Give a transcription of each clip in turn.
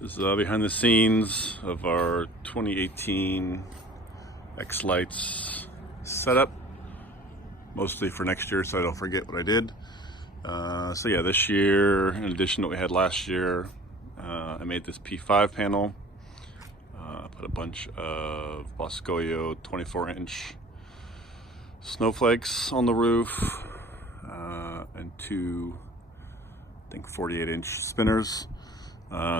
This is behind the scenes of our 2018 xLights setup, mostly for next year so I don't forget what I did. So yeah, this year, in addition to what we had last year, I made this P5 panel. Put a bunch of Boscoyo 24-inch snowflakes on the roof, and two, I think 48-inch spinners.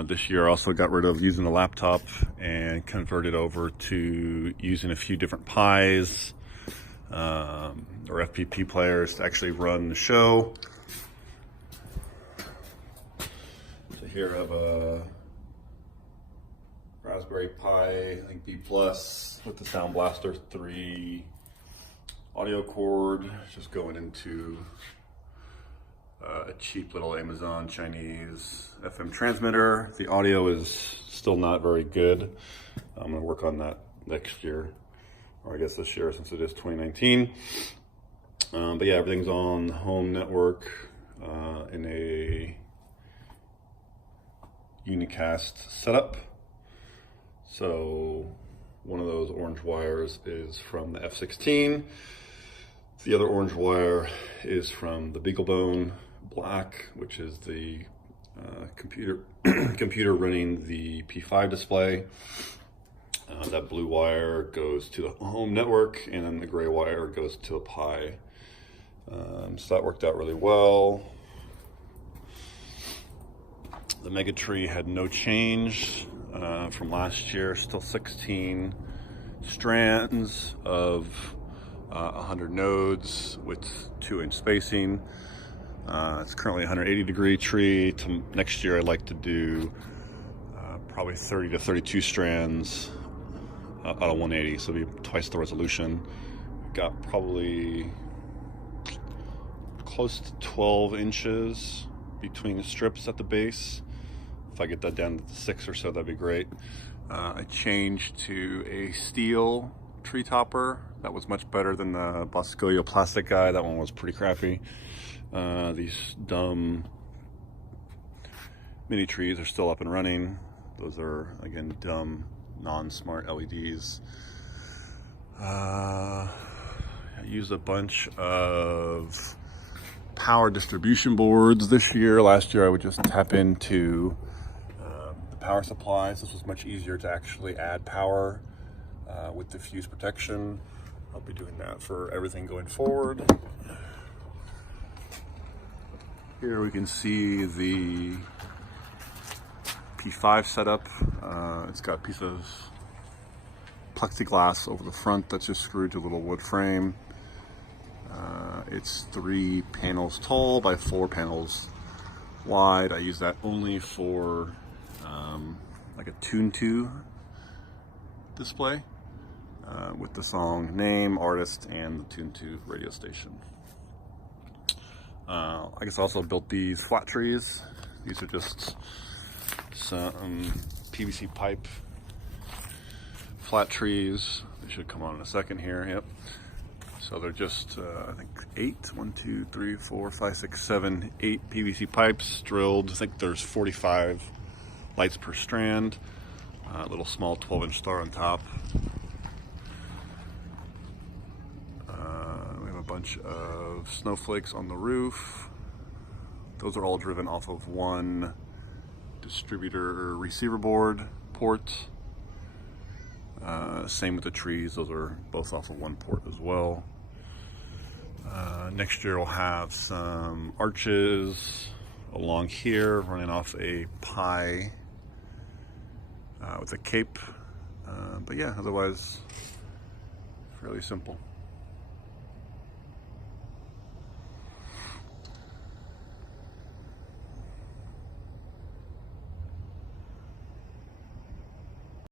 This year I also got rid of using a laptop and converted over to using a few different Pis or FPP players to actually run the show. So here I have a Raspberry Pi, I think B Plus, with the Sound Blaster 3 audio cord, just going into a cheap little Amazon Chinese FM transmitter. The audio is still not very good. I'm gonna work on that next year, or I guess this year since it is 2019. But yeah, everything's on the home network in a unicast setup. So one of those orange wires is from the F16. The other orange wire is from the BeagleBone Black, which is the computer running the P5 display. That blue wire goes to the home network, and then the gray wire goes to a Pi. So that worked out really well. The Mega Tree had no change from last year, still 16 strands of 100 nodes with 2-inch spacing. It's currently a 180-degree tree. Next year I'd like to do probably 30 to 32 strands out of 180, so it'll be twice the resolution. Got probably close to 12 inches between the strips at the base. If I get that down to 6 or so, that'd be great. I changed to a steel tree topper. That was much better than the Boscoyo plastic guy. That one was pretty crappy. These dumb mini trees are still up and running. Those are, again, dumb, non-smart LEDs. I used a bunch of power distribution boards this year. Last year I would just tap into the power supplies. This was much easier to actually add power with the fuse protection. I'll be doing that for everything going forward. Here we can see the P5 setup. It's got a piece of plexiglass over the front that's just screwed to a little wood frame. It's 3 panels tall by 4 panels wide. I use that only for like a tune-to display with the song name, artist, and the tune-to radio station. I guess I also built these flat trees. These are just some PVC pipe flat trees. They should come on in a second here. Yep. So they're just, I think 8, 1, 2, 3, 4, 5, 6, 7, 8 PVC pipes drilled. I think there's 45 lights per strand. A little small 12-inch star on top. We have a bunch of snowflakes on the roof. Those are all driven off of one distributor receiver board port. Same with the trees, those are both off of one port as well. Next year we'll have some arches along here running off a Pi with a cape. But yeah, otherwise fairly simple.